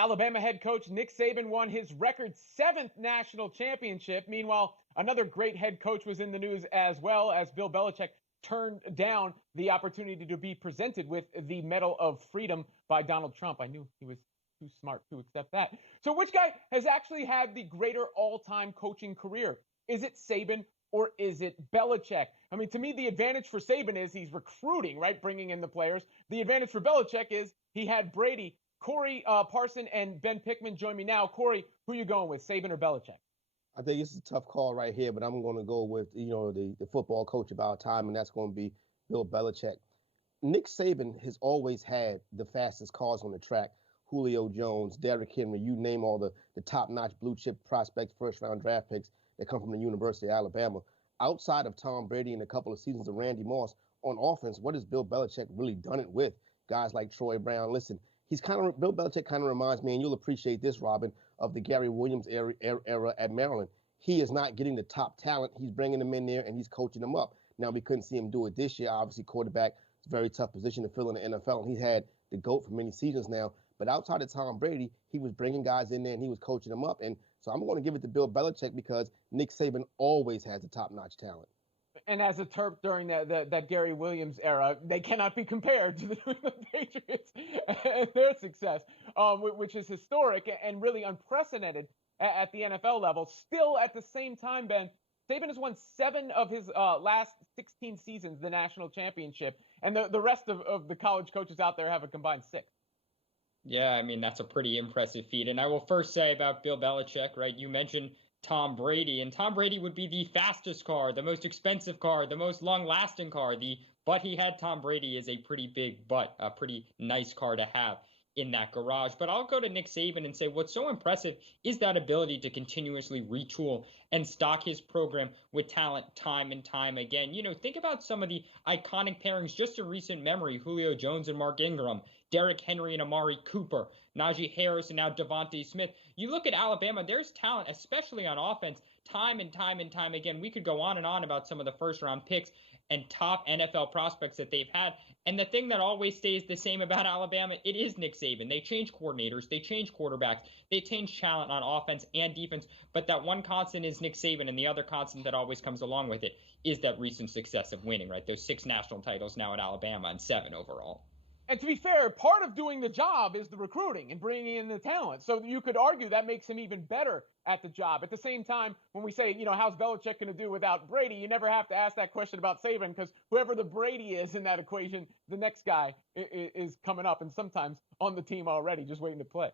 Alabama head coach Nick Saban won his record 7th national championship. Meanwhile, another great head coach was in the news as well, as Bill Belichick turned down the opportunity to be presented with the Medal of Freedom by Donald Trump. I knew he was too smart to accept that. So which guy has actually had the greater all-time coaching career? Is it Saban or is it Belichick? I mean, to me, the advantage for Saban is he's recruiting, right? Bringing in the players. The advantage for Belichick is he had Brady. Corey Parson and Ben Pickman join me now. Corey, who you going with, Saban or Belichick? I think it's a tough call right here, but I'm going to go with the football coach of our time, and that's going to be Bill Belichick. Nick Saban has always had the fastest cars on the track. Julio Jones, Derrick Henry, you name all the top-notch blue-chip prospects, first-round draft picks that come from the University of Alabama. Outside of Tom Brady and a couple of seasons of Randy Moss, on offense, what has Bill Belichick really done it with? Guys like Troy Brown. Listen, Bill Belichick kind of reminds me, and you'll appreciate this, Robin, of the Gary Williams era at Maryland. He is not getting the top talent. He's bringing them in there and he's coaching them up. Now, we couldn't see him do it this year. Obviously, quarterback is a very tough position to fill in the NFL, and he's had the GOAT for many seasons now. But outside of Tom Brady, he was bringing guys in there and he was coaching them up. And so I'm going to give it to Bill Belichick because Nick Saban always has the top-notch talent. And as a Terp during that Gary Williams era, they cannot be compared to the New England Patriots and their success, which is historic and really unprecedented at the NFL level. Still, at the same time, Ben, Saban has won 7 of his last 16 seasons, the national championship, and the rest of the college coaches out there have a combined 6. Yeah, I mean, that's a pretty impressive feat. And I will first say about Bill Belichick, right? You mentioned Tom Brady, and Tom Brady would be the fastest car, the most expensive car, the most long-lasting car. But he had Tom Brady is a pretty big but, a pretty nice car to have in that garage. But I'll go to Nick Saban and say what's so impressive is that ability to continuously retool and stock his program with talent time and time again. Think about some of the iconic pairings just in recent memory: Julio Jones and Mark Ingram, Derrick Henry and Amari Cooper, Najee Harris and now Devontae Smith. You look at Alabama, there's talent, especially on offense, time and time and time again. We could go on and on about some of the first-round picks and top NFL prospects that they've had. And the thing that always stays the same about Alabama, it is Nick Saban. They change coordinators, they change quarterbacks, they change talent on offense and defense. But that one constant is Nick Saban, and the other constant that always comes along with it is that recent success of winning, right? Those 6 national titles now at Alabama and 7 overall. And to be fair, part of doing the job is the recruiting and bringing in the talent. So you could argue that makes him even better at the job. At the same time, when we say, how's Belichick going to do without Brady, you never have to ask that question about Saban, because whoever the Brady is in that equation, the next guy is coming up and sometimes on the team already, just waiting to play.